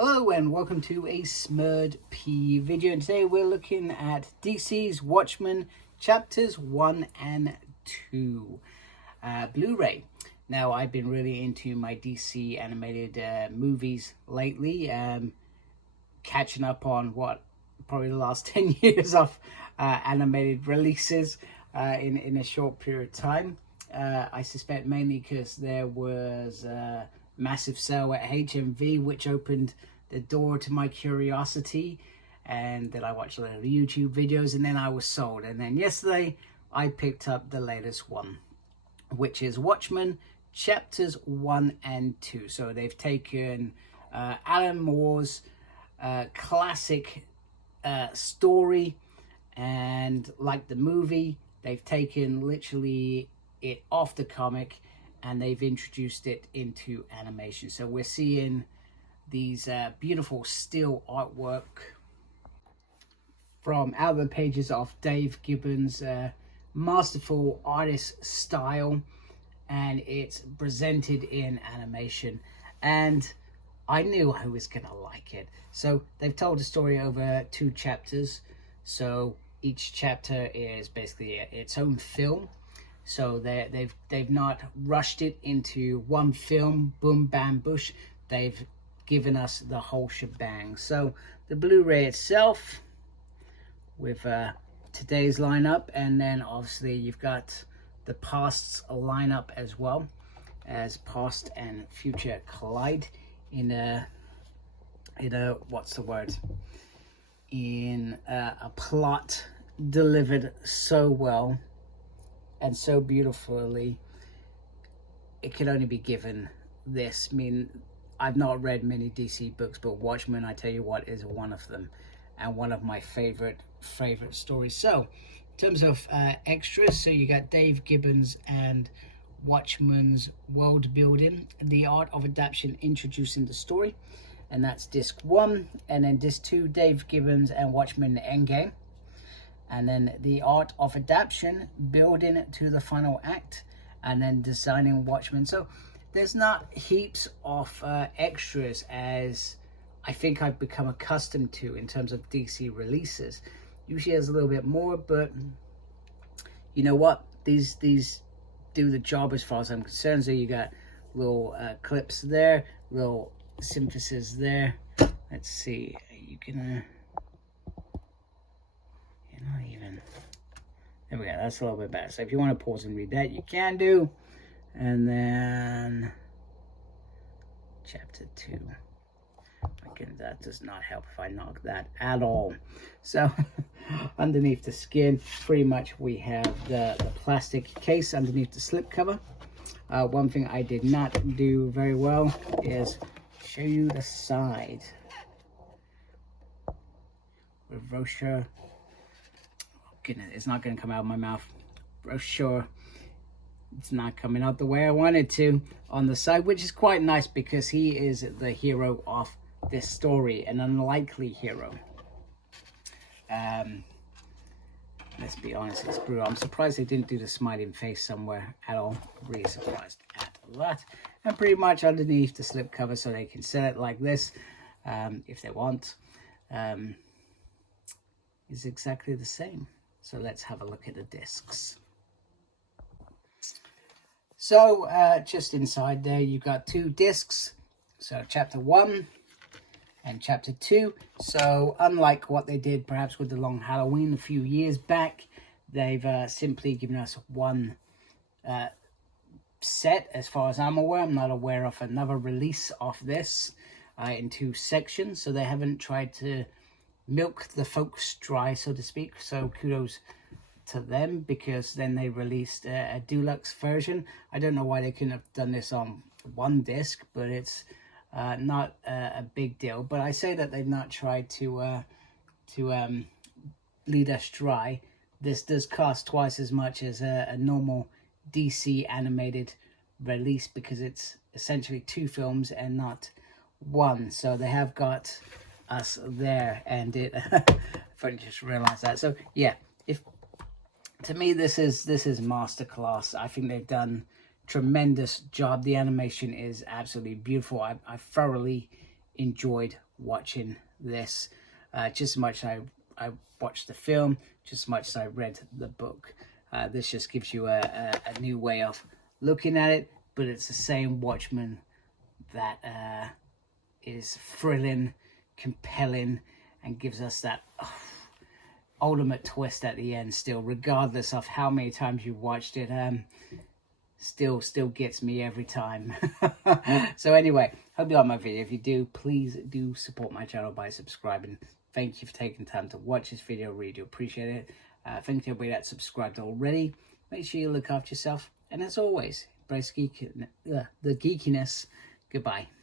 Hello and welcome to a Spurred P video, and today we're looking at DC's Watchmen chapters 1 and 2 Blu-ray. Now, I've been really into my DC animated movies lately, catching up on probably the last 10 years of animated releases in a short period of time. I suspect mainly because there was a massive sale at HMV which opened the door to my curiosity, and then I watched a lot of YouTube videos and then I was sold. And then yesterday I picked up the latest one, which is Watchmen chapters 1 and 2. So they've taken Alan Moore's classic story, and like the movie, they've taken literally it off the comic and they've introduced it into animation. So we're seeing these beautiful still artwork from out of the pages of Dave Gibbons' masterful artist style, and it's presented in animation, and I knew I was gonna like it. So they've told the story over 2 chapters, so each chapter is basically its own film. So they've not rushed it into one film, boom, bam, bush. They've given us the whole shebang. So the Blu-ray itself with today's lineup, and then obviously you've got the past's lineup as well, as past and future collide in a what's the word? In a plot delivered so well and so beautifully. It could only be given this. I mean, I've not read many DC books, but Watchmen, I tell you what, is one of them, and one of my favorite stories. So in terms of extras, so you got Dave Gibbons and Watchmen's world building, the art of adaptation introducing the story, and that's disc 1. And then disc 2, Dave Gibbons and Watchmen Endgame. And then the art of adaptation, building to the final act, and then designing Watchmen. So there's not heaps of extras as I think I've become accustomed to in terms of DC releases. Usually there's a little bit more, but you know what? These do the job as far as I'm concerned. So you got little clips there, little synthesis there. Let's see, you can... not even, there we go, that's a little bit better. So if you want to pause and read that, you can do. And then chapter 2, again, that does not help if I knock that at all. So underneath the skin, pretty much we have the plastic case underneath the slipcover. One thing I did not do very well is show you the side with Rorschach. It's not going to come out of my mouth. Brochure. It's not coming out the way I wanted to on the side, which is quite nice because he is the hero of this story, an unlikely hero. Let's be honest, it's brutal. I'm surprised they didn't do the smiling face somewhere at all. Really surprised at that. And pretty much underneath the slipcover, so they can sell it like this if they want, is exactly the same. So let's have a look at the discs. So just inside there, you've got 2 discs. So chapter 1 and chapter 2. So unlike what they did perhaps with the Long Halloween a few years back, they've simply given us one set as far as I'm aware. I'm not aware of another release of this in 2 sections. So they haven't tried to milk the folks dry, so to speak. So kudos to them, because then they released a deluxe version. I don't know why they couldn't have done this on 1 disc, but it's not a big deal. But I say that they've not tried to bleed us dry. This does cost twice as much as a normal DC animated release, because it's essentially 2 films and not 1. So they have got us there, and it I just realized that. So yeah, if to me this is masterclass. I think they've done tremendous job. The animation is absolutely beautiful. I thoroughly enjoyed watching this. Just as much as I watched the film, just as much as I read the book. This just gives you a new way of looking at it, but it's the same Watchmen that is thrilling, compelling, and gives us that ultimate twist at the end still, regardless of how many times you watched it. Still gets me every time. So anyway, hope you like my video. If you do, please do support my channel by subscribing. Thank you for taking time to watch this video. Really do appreciate it. Thank you everybody that's subscribed already. Make sure you look after yourself, and as always, embrace the geekiness. Goodbye.